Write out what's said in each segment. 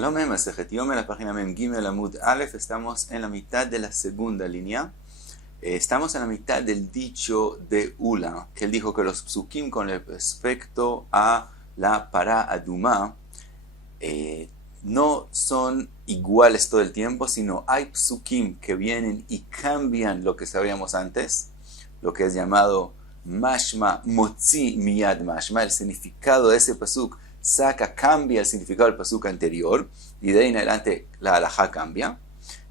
Shalom, Masejet Yom, en la página Mem Gimel Amud Aleph. Estamos en la mitad de la segunda línea. Estamos en la mitad del dicho de Ula, que él dijo que los psukim con respecto a la para adumá no son iguales todo el tiempo, sino hay psukim que vienen y cambian lo que sabíamos antes, lo que es llamado mashma motzi miyad mashma, el significado de ese pasuk cambia el significado del pasuk anterior, y de ahí en adelante la halajá cambia.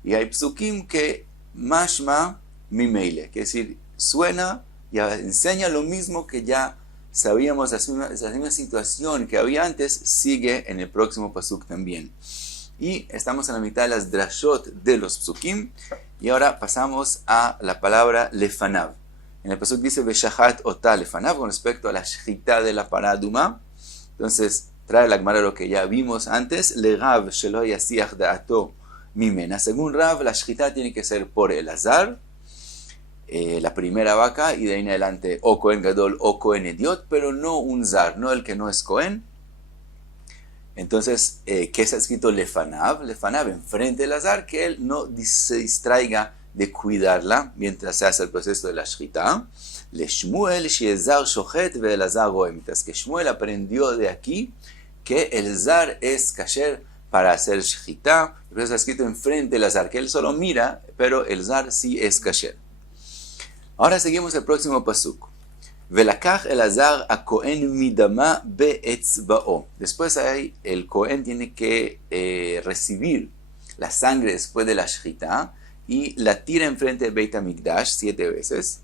Y hay psukim que mashma mimeile, que es decir, suena y enseña lo mismo que ya sabíamos, esa misma situación que había antes, sigue en el próximo pasuk también. Y estamos en la mitad de las drashot de los psukim, y ahora pasamos a la palabra lefanav. En el pasuk dice veshahat otá lefanav, con respecto a la shechita de la para adumá. Entonces trae la Gemara lo que ya vimos antes, le Rav shelo yasiach da'ato mimena. Según Rav, la shechita tiene que ser por el azar, la primera vaca, y de ahí en adelante o Cohen Gadol o Cohen Idiot, pero no un zar, no el que no es Cohen. Entonces, ¿qué está escrito lefanav? Lefanav, enfrente del azar, que él no se distraiga de cuidarla mientras se hace el proceso de la shechita. Le Shmuel shezar shochet ve'el azar goem. Mientras que Shmuel aprendió de aquí que el zar es kasher para hacer shechita. Por eso está escrito enfrente del azar, que él solo mira, pero el zar sí es kasher. Ahora seguimos el próximo pasuk. Velakach el azar a Cohen midama be'etzba'o. Después ahí el Cohen tiene que recibir la sangre después de la shechita y la tira enfrente de Beit HaMikdash 7 veces.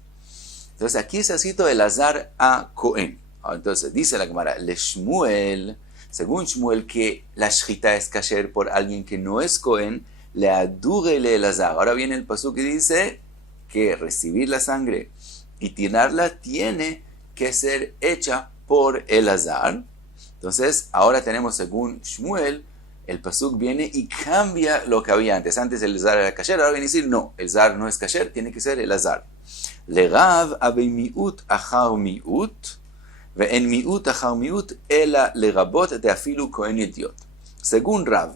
Entonces aquí está escrito el azar a Cohen. Entonces dice la Gemara, le Shmuel, según Shmuel, que la shechita es kasher por alguien que no es Cohen, le adúrele el azar. Ahora viene el pasuk que dice que recibir la sangre y tirarla tiene que ser hecha por el azar. Entonces ahora tenemos, según Shmuel, el pasuk viene y cambia lo que había antes. Antes el azar era kasher, ahora viene a decir no, el azar no es kasher, tiene que ser el azar. Le Rav abe miut achar miut ve'en miut achar miut ela le rabot de afilu Cohen Idiot. Según Rav,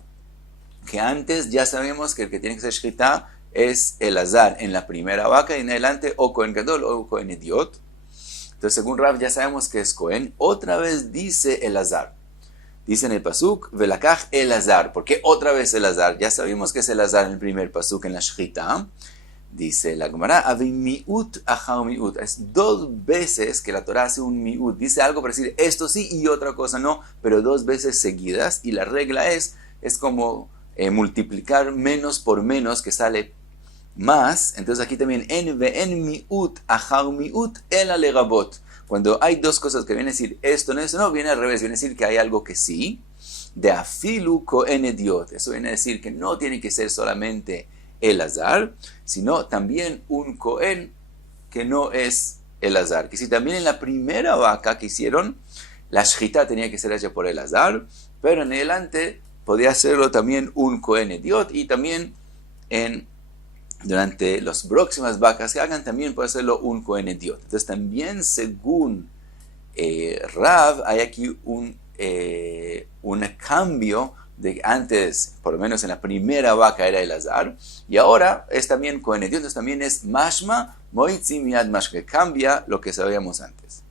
que antes ya sabemos que el que tiene que ser shechita es el azar en la primera vaca y en adelante o Cohen Gadol o Cohen Idiot. Entonces según Rav ya sabemos que es Cohen. Otra vez dice el azar. Dice en el pasuk velakach el azar. ¿Por qué otra vez el azar? Ya sabemos que es el azar en el primer pasuk en la shechita. Dice la Gemara, avi miut achar miut. Es 2 veces que la Torah hace un miut. Dice algo para decir esto sí y otra cosa no, pero 2 veces seguidas. Y la regla es como multiplicar menos por menos, que sale más. Entonces aquí también en miut achar miut ela le rabot. Cuando hay 2 cosas que vienen a decir esto no, viene al revés, viene a decir que hay algo que sí. De afilu Cohen Idiot. Eso viene a decir que no tiene que ser solamente el azar, sino también un Cohen que no es el azar. Que si también en la primera vaca que hicieron, la shechita tenía que ser hecha por el azar, pero en adelante podía hacerlo también un Cohen Idiot, y también durante las próximas vacas que hagan, también puede hacerlo un Cohen Idiot. Entonces también según Rav, hay aquí un cambio de antes, por lo menos en la primera vaca era el azar, y ahora es también Cohen Idiot. Entonces también es mashma moitzi miyad mashma, que cambia lo que sabíamos antes.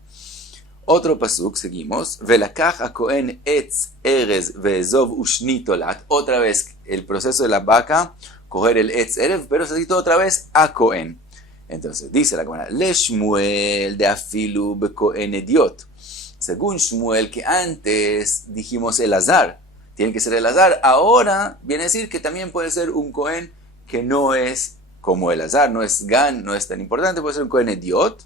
Otro pasuk, seguimos. Velakach a Cohen etz erez ve'ezov ushni tolat. Otra vez el proceso de la vaca, coger el etz erez, pero se cita otra vez a Cohen. Entonces dice la Gemara, le Shmuel de afilu be Cohen Idiot. Según Shmuel, que antes dijimos el azar, tiene que ser el azar, ahora viene a decir que también puede ser un Cohen que no es como el azar, no es gan, no es tan importante, puede ser un Cohen Idiot.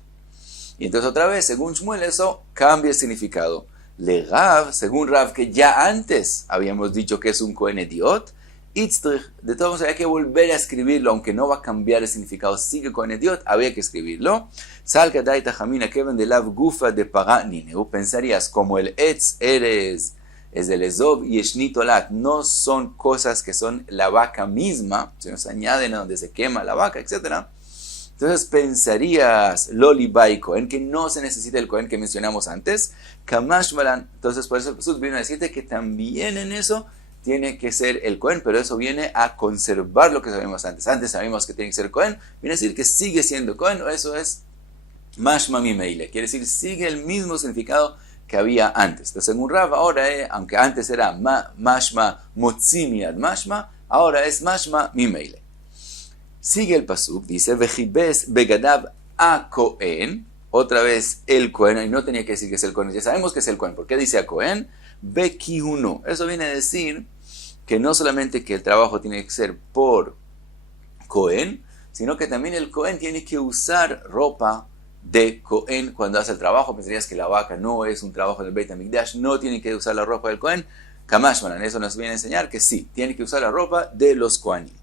Y entonces otra vez, según Shmuel, eso cambia el significado. Le Rav, según Rav, que ya antes habíamos dicho que es un Cohen Idiot, Itztrich, de todos modos había que volver a escribirlo, aunque no va a cambiar el significado, sigue Cohen Idiot, había que escribirlo. Sal kadai tajamina keven de lav gufa de paganinu. Pensarías, como el etz eres es del ezov y eshnitolat, no son cosas que son la vaca misma, se nos añaden a donde se quema la vaca, etc. Entonces pensarías, Loli Bai Cohen, que no se necesita el Cohen que mencionamos antes. Kamash Malan. Entonces por eso el Pasuk vino a decirte que también en eso tiene que ser el Cohen, pero eso viene a conservar lo que sabíamos antes. Antes sabíamos que tiene que ser Cohen, viene a decir que sigue siendo Cohen, eso es mashma mimeile, quiere decir sigue el mismo significado que había antes. Entonces, según Rav, ahora aunque antes era mashma motzimiad mashma, ahora es mashma mimeile. Sigue el pasuk, dice, vejibes begadav a Cohen, otra vez el Cohen, y no tenía que decir que es el Cohen, ya sabemos que es el Cohen. ¿Por qué dice a Cohen? Bekihuno. Eso viene a decir que no solamente que el trabajo tiene que ser por Cohen, sino que también el Cohen tiene que usar ropa de Cohen cuando hace el trabajo. Pensarías que la vaca no es un trabajo del Beit HaMikdash, no tiene que usar la ropa del Cohen. Kamashmanan, eso nos viene a enseñar que sí, tiene que usar la ropa de los Kohanim.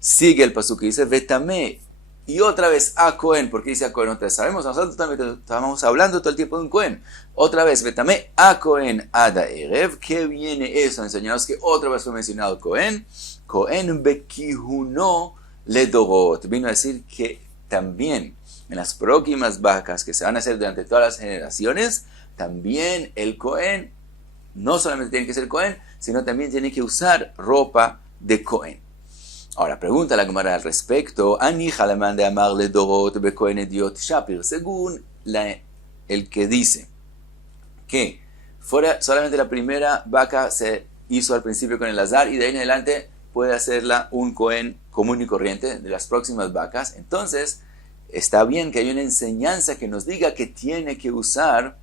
Sigue el pasuk que dice, Vetamé, y otra vez a Cohen, porque dice a Cohen otra vez. Sabemos, nosotros también estamos hablando todo el tiempo de un Cohen. Otra vez, Vetamé a Cohen Ada Erev. ¿Qué viene eso? Enseñanos que otra vez fue mencionado Cohen. Cohen Bekihuno Ledorot. Vino a decir que también en las próximas vacas que se van a hacer durante todas las generaciones, también el Cohen no solamente tiene que ser Cohen, sino también tiene que usar ropa de Cohen. Ahora, pregunta la Gemara al respecto. Ani Halaman de Amar le Dorot be Cohen Ediot Shapir. Según el que dice que fuera solamente la primera vaca se hizo al principio con el azar y de ahí en adelante puede hacerla un Cohen común y corriente de las próximas vacas. Entonces, está bien que haya una enseñanza que nos diga que tiene que usar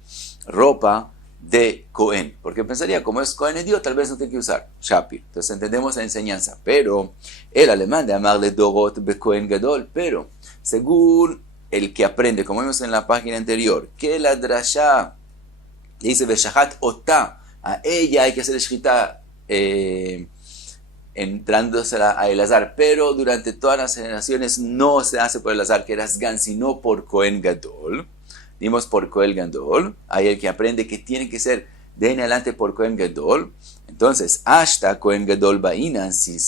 ropa de Cohen, porque pensaría, como es Cohen Ediot, tal vez no tiene que usar Shapir. Entonces entendemos la enseñanza, pero el alemán de amarle Dorot be Cohen Gadol, pero según el que aprende, como vimos en la página anterior, que la drasha dice Beshahat Ota, a ella hay que hacer shchita entrándosela a Elazar, pero durante todas las generaciones no se hace por Elazar, que era Sgan, sino por Cohen Gadol. Dimos por Cohen Gadol, hay el que aprende que tiene que ser de en adelante por Cohen Gadol. Entonces, hasta Cohen Gadol Bainan, si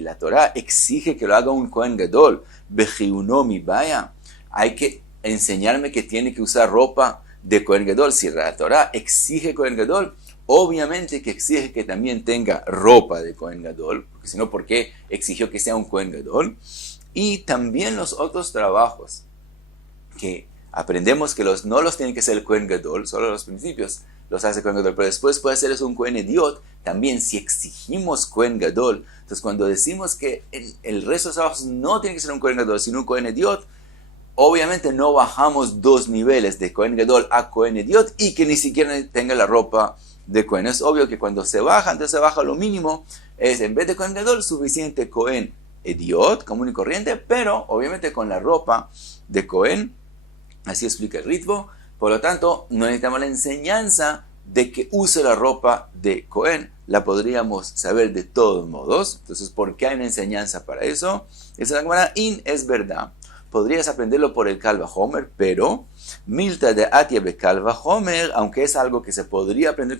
la Torah exige que lo haga un Cohen Gadol, Bejiunomi Baya, hay que enseñarme que tiene que usar ropa de Cohen Gadol. Si la Torah exige Cohen Gadol, obviamente que exige que también tenga ropa de Cohen Gadol, porque si no, ¿por qué exigió que sea un Cohen Gadol? Y también los otros trabajos que aprendemos que no los tiene que ser el Cohen Gadol, solo los principios los hace Cohen Gadol, pero después puede ser eso un Cohen Ediot. También si exigimos Cohen Gadol, entonces cuando decimos que el resto de los trabajos no tiene que ser un Cohen Gadol, sino un Cohen Ediot, obviamente no bajamos dos niveles de Cohen Gadol a Cohen Ediot y que ni siquiera tenga la ropa de Cohen. Es obvio que cuando se baja, entonces se baja lo mínimo, es en vez de Cohen Gadol, suficiente Cohen Ediot, común y corriente, pero obviamente con la ropa de Cohen. Así explica el ritmo. Por lo tanto, no necesitamos la enseñanza de que use la ropa de Cohen. La podríamos saber de todos modos. Entonces, ¿por qué hay una enseñanza para eso? Esa es la Gemara. Es verdad. Podrías aprenderlo por el Kal Vajomer, pero Milta de Atia be Kal Vajomer, aunque es algo que se podría aprender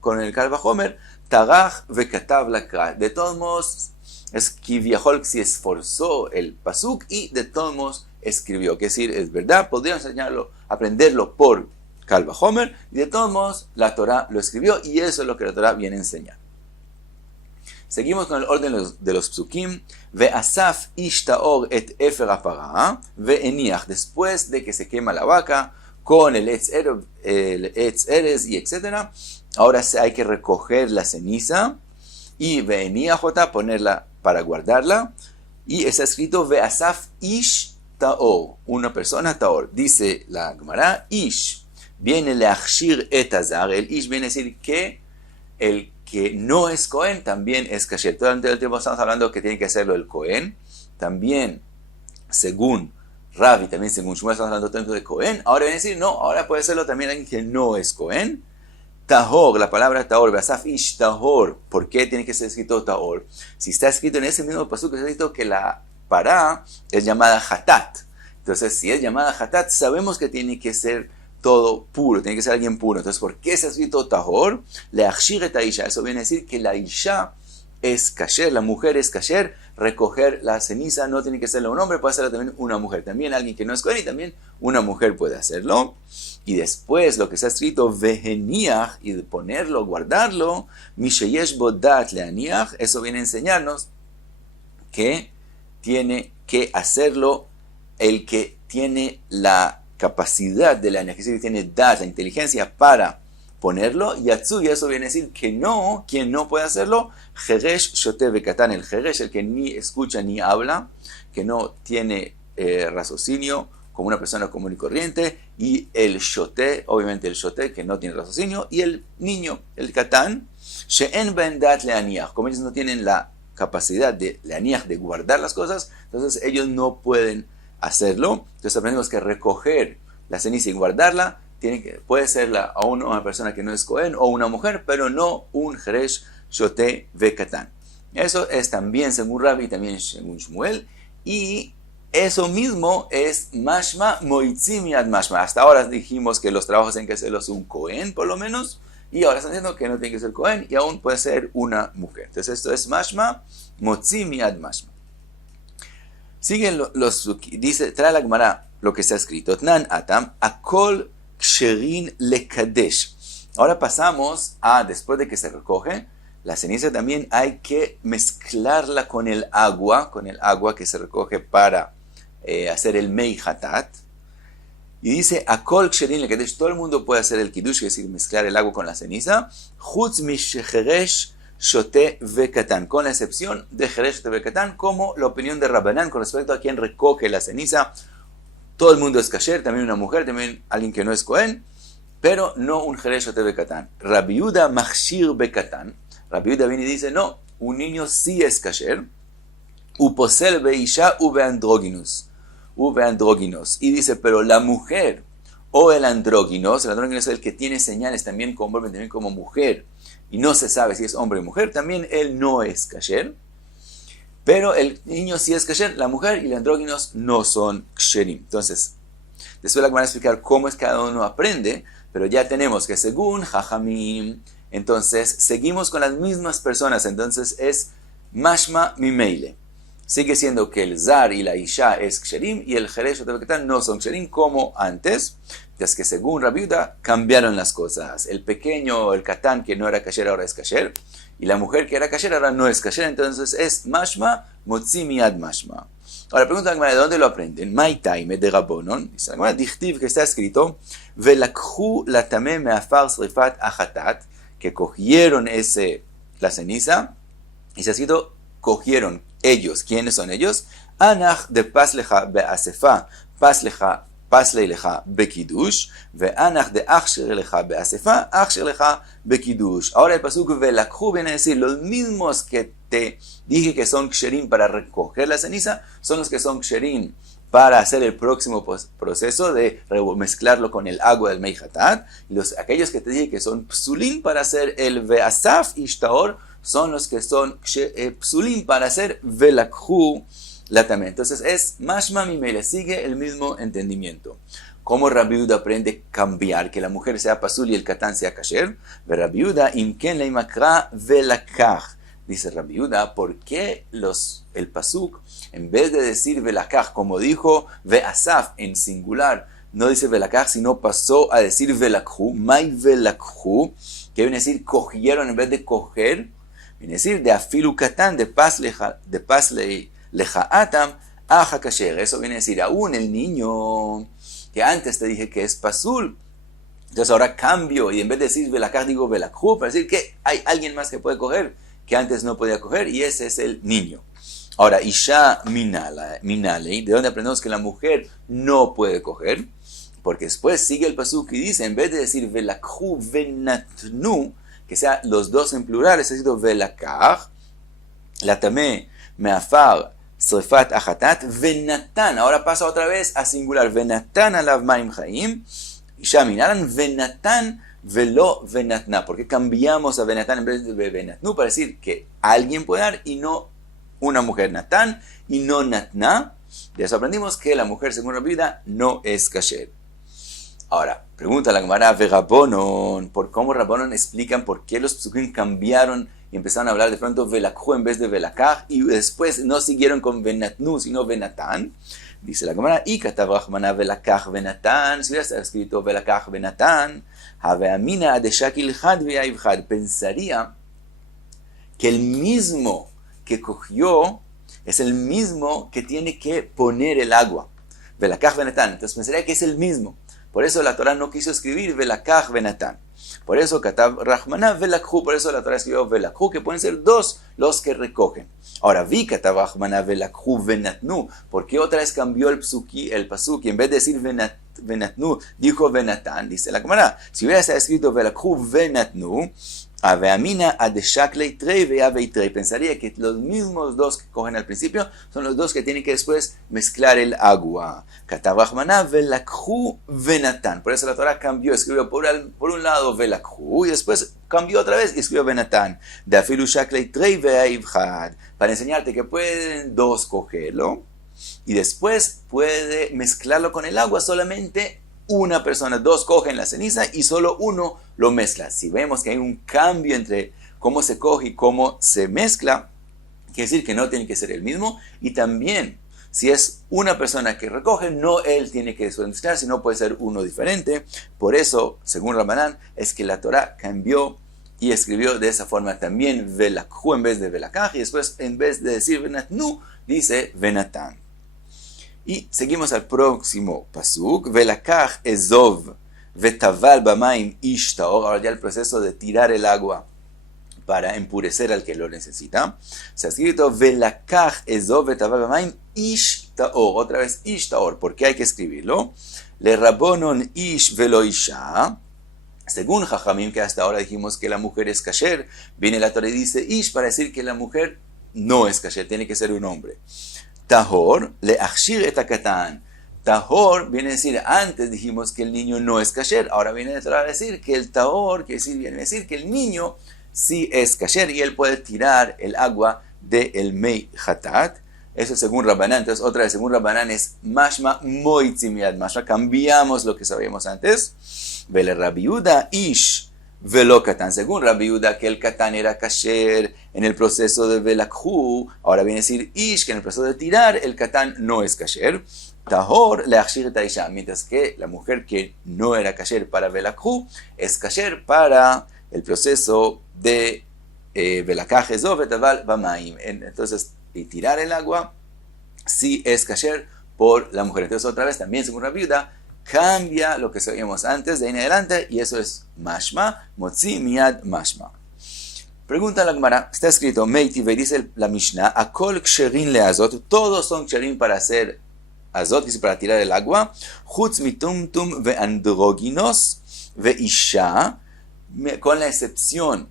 con el Kal Vajomer, Tagaj ve Katav la. De todos modos, es Kiviahol se esforzó el pasuk y de todos modos escribió. Que decir, es verdad, podríamos enseñarlo, aprenderlo por Kal Vajomer, y de todos modos la Torah lo escribió, y eso es lo que la Torah viene a enseñar. Seguimos con el orden de los psukim. Ve asaf ishtaor et efer apara, ve eniach, después de que se quema la vaca con el etz eres y etc. Ahora hay que recoger la ceniza y ve eniachota, ponerla para guardarla. Y está escrito ve asaf ish taor, una persona taor. Dice la Gemara, ish viene leachshir et azar. El ish viene a decir que el que no es Cohen también es kasher. Todo el tiempo estamos hablando que tiene que hacerlo el Cohen. También, según Ravi, también según Shmuel, estamos hablando tanto de Cohen. Ahora viene a decir, no, ahora puede hacerlo también alguien que no es Cohen. Tahor, la palabra tahor, Basaf ish tahor. ¿Por qué tiene que ser escrito tahor? Si está escrito en ese mismo pasuk, está escrito que la pará es llamada hatat. Entonces, si es llamada hatat, sabemos que tiene que ser todo puro, tiene que ser alguien puro. Entonces, ¿por qué está escrito tahor? Leachshir et isha. Eso viene a decir que la isha es kasher, la mujer es kasher, recoger la ceniza no tiene que serlo un hombre, puede hacerlo también una mujer, también alguien que no es Cohen y también una mujer puede hacerlo. Y después lo que está escrito, veheniach, y ponerlo, guardarlo, misheyesh bodat leaniach, eso viene a enseñarnos que tiene que hacerlo el que tiene la capacidad de leaniach, es decir, que tiene dat, la inteligencia para ponerlo, yatsu, y eso viene a decir que no, quien no puede hacerlo, jeresh shote bekatan, el jeresh, el que ni escucha ni habla, que no tiene raciocinio, como una persona común y corriente, y el shote, obviamente el shote, que no tiene raciocinio, y el niño, el katán, she'en ben dat leaniach, como ellos no tienen la capacidad de leaniach, de guardar las cosas, entonces ellos no pueden hacerlo. Entonces aprendemos que recoger la ceniza y guardarla, puede ser a una persona que no es Cohen o una mujer, pero no un jeresh shote vekatán. Eso es también según Rabbi, también según Shmuel, y eso mismo es mashma moitzim yad mashma. Hasta ahora dijimos que los trabajos tienen que hacerlos un Cohen por lo menos, y ahora están diciendo que no tiene que ser Cohen y aún puede ser una mujer. Entonces esto es mashma moitzim yad mashma. Siguen dice, trae la Gemara lo que está escrito. Tnan atam akol ksherin lekadesh. Ahora pasamos a, después de que se recoge la ceniza, también hay que mezclarla con el agua que se recoge para hacer el mei hatat. Y dice, akol ksherin lekadesh, todo el mundo puede hacer el kiddush, es decir, mezclar el agua con la ceniza, chutz mishecheresh shote vekatán, con la excepción de jeresh shote vekatán, como la opinión de Rabbanán con respecto a quien recoge la ceniza. Todo el mundo es kasher, también una mujer, también alguien que no es Cohen, pero no un jeresh shote vekatán. Rabbi Yehuda machshir bekatán. Rabbi Yehuda viene y dice, no, un niño sí es kasher, uposel beisha ubeandroginus. Y dice, pero la mujer o el andróginos es el que tiene señales también como hombre, también como mujer, y no se sabe si es hombre o mujer, también él no es kasher. Pero el niño sí es kasher, la mujer y los andróginos no son ksherim. Entonces, después la van a explicar cómo es que cada uno aprende, pero ya tenemos que según Jajamim, entonces seguimos con las mismas personas, entonces es mashma mimeile. Sigue siendo que el zar y la isha es ksherim y el jeresh o tebekatán no son ksherim como antes. Es que según Rabbi Yehuda cambiaron las cosas. El pequeño, el katán que no era kasher ahora es kasher. Y la mujer que era kasher ahora no es kasher. Entonces es mashma motzim yad mashma. Ahora pregunta la Gemara, ¿de dónde lo aprenden? Maitaime de Rabbonon. Dice la Gemara, dichtiv, que está escrito, velakhu latame meafar srifat achatat, que cogieron la ceniza, y se ha escrito, cogieron ellos. ¿Quiénes son ellos? Anach de pasleja beasefa, pasleileja bekidush, ve anach de achshirleja beasefa, achshirleja bekidush. Ahora el pasuk velakhu viene a decir, los mismos que te dije que son ksherim para recoger la ceniza, son los que son ksherim para hacer el próximo proceso de mezclarlo con el agua del mei hatat, y aquellos que te dije que son psulim para hacer el veasaf y shtaor, son los que son psulim para hacer velakhu latame. Entonces es mashma mimele, sigue el mismo entendimiento. Como Rabbi Yehuda aprende cambiar, que la mujer sea pasul y el katán sea kasher, ve Rabbi Yehuda imken leimakra velakach. Dice Rabbi Yehuda, ¿por qué el pasuk, en vez de decir velakach, como dijo veasaf en singular, no dice velakach, sino pasó a decir velakhu, mai velakhu, que viene a decir cogieron en vez de coger? Viene a decir de afilu katán, de paslei lejaatam, aja kasher. Eso viene a decir, aún el niño que antes te dije que es pasul, entonces ahora cambio y en vez de decir velakach digo velakhu, para decir que hay alguien más que puede coger, que antes no podía coger, y ese es el niño. Ahora, isha minalei, ¿de dónde aprendemos que la mujer no puede coger? Porque después sigue el pasuk y dice, en vez de decir velakhu venatnu, que sea los dos en plural, es decir, velakach, latame meafar srifat achatat, venatan, ahora pasa otra vez a singular, venatan alav maim chaim, isha minalan, venatan velo venatna. ¿Por qué cambiamos a venatan en vez de venatnu? Para decir que alguien puede dar y no una mujer, natán y no natna. De eso aprendimos que la mujer, según Rabbi Yehuda, no es kasher. Ahora, pregunta la Gemara, Rabbonon, por cómo Rabbonon explican por qué los psukim cambiaron y empezaron a hablar de pronto velakhu en vez de velakach, y después no siguieron con venatnu, sino venatán. Dice la Gemara, y katav Rahmana velakach venatán, si hubiera escrito velakach venatán, haveamina adeshakil had ve'aivhad, pensaría que el mismo que cogió es el mismo que tiene que poner el agua. Velakach venatán, entonces pensaría que es el mismo. Por eso la Torah no quiso escribir velakach venatán. Por eso katav Rahmana velakhu, por eso la Torah escribió velakhu, que pueden ser dos los que recogen. Ahora, vi katav Rahmana velakhu venatnu, ¿por qué otra vez cambió el pasuk y en vez de decir venatnu, dijo venatán? Dice la Gemara, si hubiera escrito velakhu venatnu, aveamina adeshak leitrei ve'aveitrei, pensaría que los mismos dos que cogen al principio son los dos que tienen que después mezclar el agua. Katav Rahmana velakhu venatán, por eso la Torah cambió, escribió por un lado velakhu y después cambió otra vez y escribió venatán. De afilu shak leitrei ve'aivhad, para enseñarte que pueden dos cogerlo y después puede mezclarlo con el agua solamente una persona, dos cogen la ceniza y solo uno lo mezcla. Si vemos que hay un cambio entre cómo se coge y cómo se mezcla, quiere decir que no tiene que ser el mismo. Y también, si es una persona que recoge, no él tiene que mezclar, sino puede ser uno diferente. Por eso, según Rabanán, es que la Torah cambió y escribió de esa forma también velakhu en vez de velakach, y después en vez de decir venatnu, dice venatán. Y seguimos al próximo pasuk, velakach ezov vetaval bamaim ish taor. Ahora ya el proceso de tirar el agua para empurecer al que lo necesita. Se ha escrito velakach ezov vetaval bamaim ish taor. Otra vez ish taor. ¿Por qué hay que escribirlo? Le rabonon ish velo isha. Según Jajamim, que hasta ahora dijimos que la mujer es kasher, viene la Torah y dice ish para decir que la mujer no es kasher, tiene que ser un hombre. Tahor, le achshir et hakatan. Tahor viene a decir, antes dijimos que el niño no es kasher, ahora viene a decir que el tahor, viene a decir que el niño sí es kasher y él puede tirar el agua del mei hatat. Eso es según Rabbanán. Entonces, otra vez, según Rabbanán es mashma moitzimiad mashma. Cambiamos lo que sabíamos antes. Vele Rabbi Yehuda ish velo katan. Según Rabbi Yehuda, que el katan era kasher en el proceso de velakhu, ahora viene a decir ish, que en el proceso de tirar, el katan no es kasher. Tahor le achshir et isha, mientras que la mujer que no era kasher para velakhu es kasher para el proceso de velakach ezov vetaval bamaim. Entonces, y tirar el agua sí es kasher por la mujer. Entonces, otra vez, también según Rabbi Yehuda, cambia lo que sabíamos antes de ahí en adelante, y eso es mashma, motzi miad mashma. Pregunta la Gemara, está escrito, Meitive, dice la Mishnah, akol ksherin le azot, todos son ksherin para hacer azot, dice para tirar el agua, chutz mitumtum ve androginos ve isha, con la excepción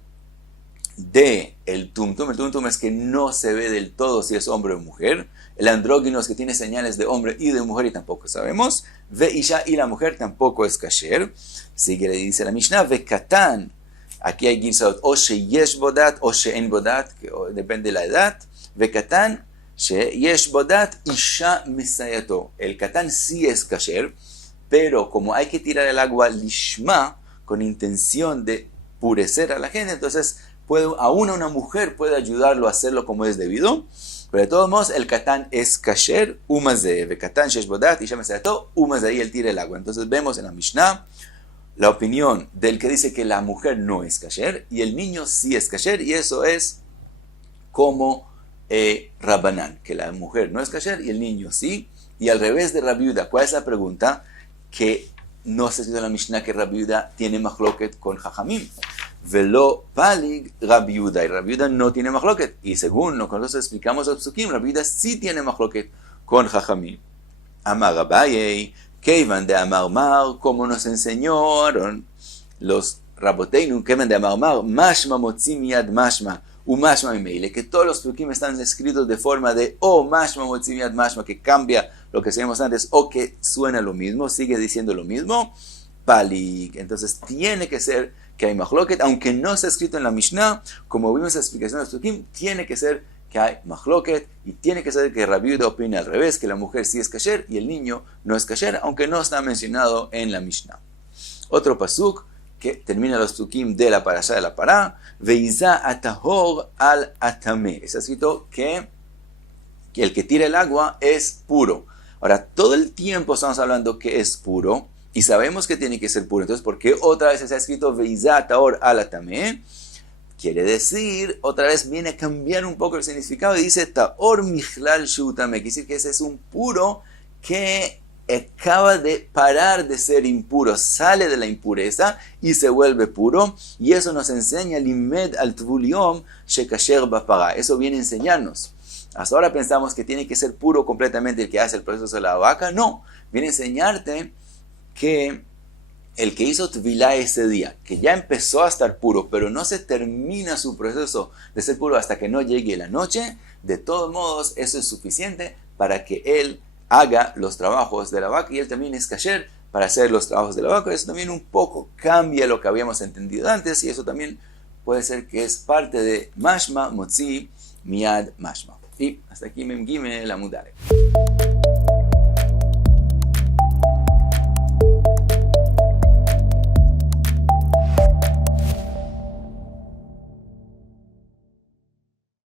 de el tumtum es que no se ve del todo si es hombre o mujer, el andróginos que tiene señales de hombre y de mujer y tampoco sabemos, ve isha y la mujer tampoco es kasher. Sigue le dice la Mishnah, ve katan, aquí hay girsot, o she yesh bodat o she en bodat, que depende de la edad, ve katan, she yesh bodat isha misayato, el katan sí es kasher, pero como hay que tirar el agua lishma, con intención de purecer a la gente, entonces aún una mujer puede ayudarlo a hacerlo como es debido, pero de todos modos el katán es kasher, umazeh, ve katán shesh bodat, y ya me sayato, umazeh, y él tira el agua. Entonces vemos en la Mishnah la opinión del que dice que la mujer no es kasher y el niño sí es kasher, y eso es como Rabbanán, que la mujer no es kasher y el niño sí, y al revés de Rabbi Yehuda. ¿Cuál es la pregunta? Que no se dice en la Mishnah que Rabbi Yehuda tiene machloket con Jajamim. Velo palig Rabbi Yehuda, y Rabbi Yehuda no tiene machloket, y según lo que nosotros explicamos a Psukim, Rabbi Yehuda sí tiene machloket con Jajamim. Amar Abaye, Keivan de Amar Mar, como nos enseñaron los Raboteinu, Keivan de Amar Mar, Mashma Motzim Yad Mashma, Mashma Mimeile, que todos los Psukim están escritos de forma de Mashma Motzim Yad Mashma, que cambia lo que sabíamos antes, o que suena lo mismo, sigue diciendo lo mismo, palig. Entonces tiene que ser que hay machloket, aunque no está escrito en la Mishnah, como vimos en la explicación de Psukim, tiene que ser que hay machloket, y tiene que ser que Rabbi Yehuda opina al revés, que la mujer sí es kasher y el niño no es kasher, aunque no está mencionado en la Mishnah. Otro pasuk que termina los psukim de la parashá de la pará, veiza atahor al atame. Está escrito que el que tira el agua es puro. Ahora, todo el tiempo estamos hablando que es puro y sabemos que tiene que ser puro. Entonces, ¿por qué otra vez está escrito veiza atahor al atame? Quiere decir, otra vez viene a cambiar un poco el significado y dice ta'or michlal shutame. Quiere decir que ese es un puro que acaba de parar de ser impuro, sale de la impureza y se vuelve puro, y eso nos enseña limed al tvuliom shekasher bapara. Eso viene a enseñarnos. Hasta ahora pensamos que tiene que ser puro completamente el que hace el proceso de la vaca. No, viene a enseñarte que el que hizo tvilá ese día, que ya empezó a estar puro, pero no se termina su proceso de ser puro hasta que no llegue la noche, de todos modos eso es suficiente para que él haga los trabajos de la vaca, y él también es kasher para hacer los trabajos de la vaca. Eso también un poco cambia lo que habíamos entendido antes, y eso también puede ser que es parte de mashma motzi miad mashma. Y hasta aquí Mem Gimel Amud Aleph.